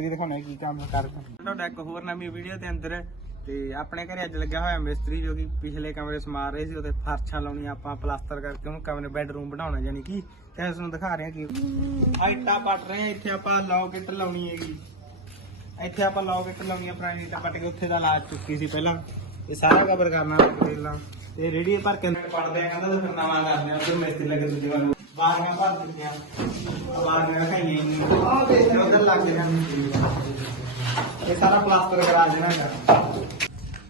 ਮਿਸਤਰੀ ਦਿਖਾਉਣਾ ਕੀ ਕੰਮ ਕਰਦਾ ਤੁਹਾਡਾ ਇੱਕ ਹੋਰ ਨਵੀਂ ਵੀਡੀਓ ਦੇ ਅੰਦਰ ਤੇ ਆਪਣੇ ਘਰੇ ਅੱਜ ਲੱਗਿਆ ਹੋਇਆ ਮਿਸਤਰੀ ਜੋ ਕਿ ਪਿਛਲੇ ਕਮਰੇ ਸਮਾਰ ਰਹੇ ਸੀ, ਉਹਦੇ ਫਰਸ਼ਾਂ ਲਾਉਣੀਆਂ ਆਪਾਂ ਪਲਾਸਟਰ ਕਰਕੇ ਉਹਨੂੰ ਕਮਰੇ ਬੈੱਡਰੂਮ ਬਣਾਉਣਾ, ਯਾਨੀ ਕਿ ਤੇ ਇਸ ਨੂੰ ਦਿਖਾ ਰਹੇ ਹਾਂ ਕਿ ਹਾਈਟਾਂ ਪੱਟ ਰਹੇ ਹਾਂ, ਇੱਥੇ ਆਪਾਂ ਲੌਕਟ ਲਾਉਣੀ ਹੈਗੀ। ਇੱਥੇ ਆਪਾਂ ਲੌਕਟ ਲਾਉਣੀ ਆ, ਪੁਰਾਣੀ ਇੱਟਾਂ ਪੱਟ ਕੇ ਉੱਥੇ ਦਾ ਲਾ ਚੁੱਕੀ ਸੀ ਪਹਿਲਾਂ। ਇਹ ਸਾਰਾ ਕਵਰ ਕਰਨਾ ਪਹਿਲਾਂ ਤੇ ਰੇੜੀ ਭਰ ਕੇ ਪੜਦੇ ਆ, ਕਹਿੰਦਾ ਫਿਰ ਨਵਾਂ ਕਰਦੇ ਆ ਉਧਰ ਮਿਸਤਰੀ ਲੱਗੇ ਦੂਜੇ ਵੱਲ ਬਾਰੀਆਂ ਭਰ ਦਿੰਦੇ ਆ। ਬਾਰੀਆਂ ਖਾਈਆਂ ਆ ਵੇਖ ਉਧਰ ਲੱਗ ਜਾਂਦੇ ਇਹ ਸਾਰਾ ਪਲਾਸਟਰ ਕਰਾ ਦੇਣਾ ਹੈਗਾ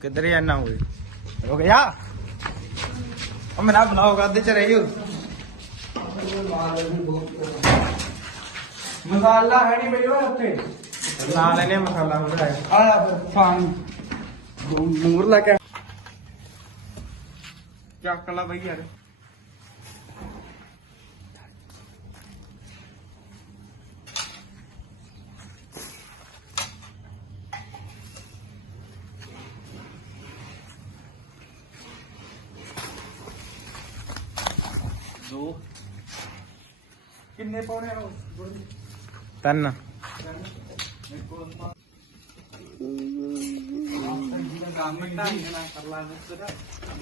ਕਿੱਧਰ ਜਾਣਾ ਹੋਵੇ ਹੋ ਗਿਆ? ਉਹ ਮੇਰਾ ਬਲੌਗ ਅੱਧੇ ਚ ਰਹੀ ਹੋ ਮਸਾਲਾ ਹੈ ਨਹੀਂ ਬਈ ਉਹ ਉੱਥੇ। ਨਾਲ ਲੈਨੇ ਮਸਾਲਾ ਹੋ। ਰਿਹਾ ਫਿਰ ਪਾਣੀ ਮੂਰ ਲਾ ਕੇ ਚੱਕ ਲਾ ਬਈ ਯਾਰ। ਦੋ। ਕਿੰਨੇ ਪਾਉਣੇ ਆ ਤਨ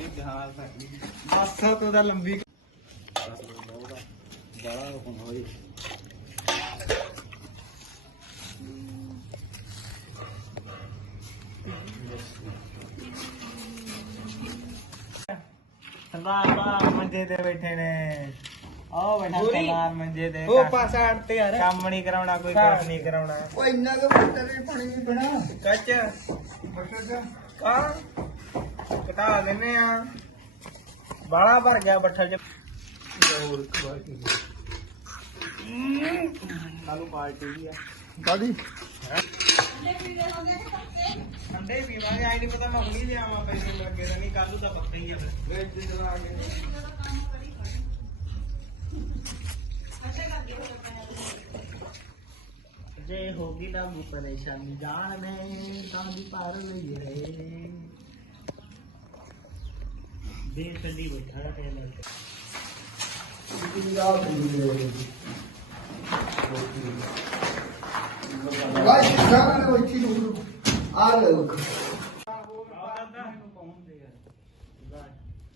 ਜਹਾਜ਼ ਸਕਦੀ ਬਸ ਤੋਂ ਦਾ ਲੰਬੀ ਬੜਾ ਹੁਣ ਹੋਈ ਸਰਦਾਰ ਸਾਹਿਬ ਮੰਜੇ ਤੇ ਬੈਠੇ ਨੇ। ਆਹ ਬੈਠਾ? ਸਰਦਾਰ ਮੰਜੇ ਤੇ। ਉਹ ਪਾਸਾ ਹਟ ਤੇ ਯਾਰ। ਕੰਮ ਨਹੀਂ ਕਰਾਉਣਾ ਕੋਈ। ਕੰਮ ਨਹੀਂ ਕਰਾਉਣਾ। ਉਹ ਇੰਨਾ ਕੁ ਮੋਟਰ ਵੀ ਪਾਣੀ ਨਹੀਂ ਬਣਾ। ਕੱਚ। ਕਾ? ਕਟਾ ਲੈਨੇ ਆ। ਬਾਲਾ ਭਰ ਗਿਆ ਬੱਠਾ ਚ। ਕਾਲੂ ਪਾਰਟੀ ਵੀ ਆ। ਕਾਦੀ ਠੰਡੇ ਪੀਵਾਂਗੇ ਆਈ ਨਹੀਂ ਪਤਾ ਮੈਂ ਹੁਣੀ ਲਿਆਵਾਂ ਪੈਸੇ ਲੱਗੇ ਤਾਂ ਨਹੀਂ ਕੱਲੂ ਦਾ ਪੱਕਾ ਹੀ ਆ ਫਿਰ ਵਿੱਚ ਜਲਾ ਕੇ ਜੇ ਹੋਗੀ ਨਾ ਮੂ ਪਰੇਸ਼ਾਨੀ ਜਾਣ ਮੈਂ ਤਾਂ ਵੀ ਪਾਰ ਲਈ ਰਹੇ ਦੇ ਠੰਡੀ ਬੈਠਾ ਤੇ ਲੱਗ ਵਾਈ ਜਾਣਾ ਉਹ ਚੀਜ਼ ਨੂੰ ਆ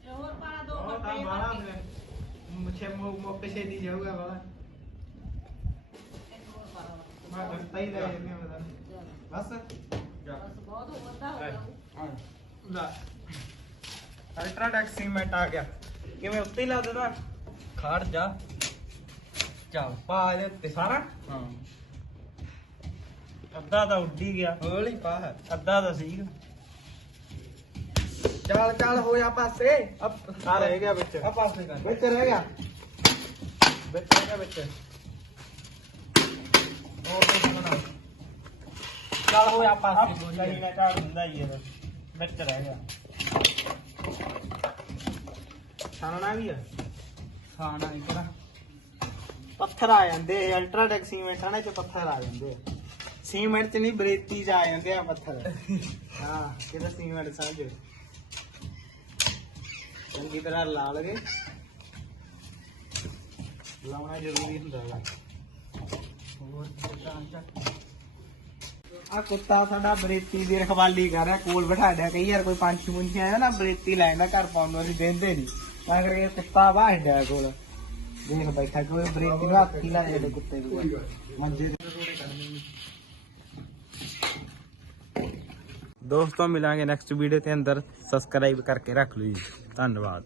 ਹੋਰ ਪਾਲਾ ਦੋ ਬਾਲਾ ਮੁੱਛੇ ਜਾਊਗਾ ਬਾਲਾ ਮੈਂ ਕਰਤਾ ਹੀ ਲੈ ਜਾਂਦੇ ਹਾਂ ਬਸ। ਬਸ। ਬਹੁਤ ਵੱਡਾ ਹੋ ਗਿਆ। ਲੈ। ਅਲਟਰਾ ਟੈਕ ਸੀਮੈਂਟ ਆ ਗਿਆ। ਕਿਵੇਂ ਉੱਤੇ ਹੀ ਲਾ ਦੇਣਾ ਖੜ ਜਾ। ਚੱਲ ਪਾ ਇਹਦੇ ਉੱਤੇ ਸਾਰਾ। ਹਾਂ। ਅੱਧਾ ਤਾਂ ਉੱਡੀ ਗਿਆ। ਹੌਲੀ ਪਾ। ਅੱਧਾ ਤਾਂ ਸੀਗਾ ਚੱਲ ਚੱਲ ਹੋ ਜਾ ਪਾਸੇ। ਆ ਰਹਿ ਗਿਆ ਵਿੱਚ। ਆ ਪਾਸੇ ਕਰ। ਵਿੱਚ ਰਹਿ ਗਿਆ। ਵਿੱਚ ਰਹਿ ਗਿਆ ਵਿੱਚ। ਹੋਰ ਕੁਛ ਬਣਾ। ਚੱਲ ਹੋ ਜਾ ਪਾਸੇ। ਕਹੀਂ ਨਾ ਝਾੜ ਦਿੰਦਾ ਹੀ ਇਹ ਵਿੱਚ ਰਹਿ ਗਿਆ। ਛਾਣਨਾ ਵੀ ਆ। ਖਾਣਾ ਇਕਰਾ ਪੱਥਰ ਆ ਜਾਂਦੇ। ਅਲਟਰਾਟੈਕ ਸੀਮੈਂਟ ਆਣੇ ਚ ਪੱਥਰ ਆ ਜਾਂਦੇ ਆ। ਸੀਮੈਂਟ ਚ ਨਹੀਂ, ਬਰੇਤੀ ਚ ਆ ਜਾਂਦੇ ਆ ਪੱਥਰ। ਹਾਂ ਕਿਹਦਾ ਸੀਮੈਂਟ ਸਮਝੋ? ਚੰਗੀ ਤਰ੍ਹਾਂ ਲਾ ਲਗੇ ਲਾਉਣਾ ਜ਼ਰੂਰੀ ਹੁੰਦਾ ਹੈ ਹੋਰ ਆ ਕੁੱਤਾ ਸਾਡਾ ਬਰੇਤੀ ਦੀ ਰਖਵਾਲੀ ਕਰ ਰਿਹਾ, ਕੋਲ ਬਿਠਾ ਦਿਆ ਕਈ ਯਾਰ ਕੋਈ ਪੰਛੀ ਪੁੰਛੀ ਆਇਆ ਨਾ, ਬਰੇਤੀ ਲੈ ਜਾਂਦਾ ਘਰ ਪਾਉਣ ਨੂੰ ਅਸੀਂ ਦਿੰਦੇ ਨਹੀਂ ਤਾਂ ਕਰਕੇ ਕੁੱਤਾ ਬਾਹਰ ਡਿਆ ਕੋਲ। ਦੇਖ ਬੈਠਾ, ਕੋਈ ਬਰੇਤੀ ਨੂੰ ਹੱਥ ਹੀ ਲਾ ਦੇ ਕੁੱਤੇ ਨੂੰ। ਮੰਜੇ ਤੇ। ਦੋਸਤੋ ਮਿਲਾਂਗੇ ਨੈਕਸਟ ਵੀਡੀਓ ਦੇ ਅੰਦਰ। ਸਬਸਕ੍ਰਾਈਬ ਕਰਕੇ ਰੱਖ ਲਓ ਜੀ। ਧੰਨਵਾਦ।